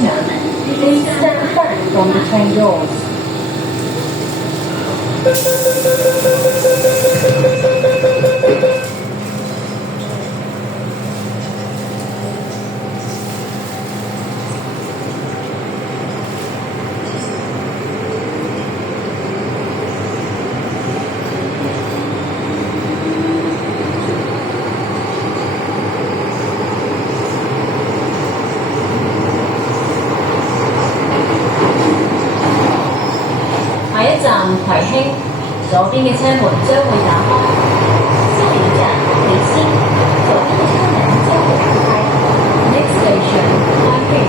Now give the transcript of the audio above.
車門。Please stand back from the train doors. 下一站葵興，左邊嘅車門將會打開。下一站北京，左邊的車門將會打開。Next station, Taipei.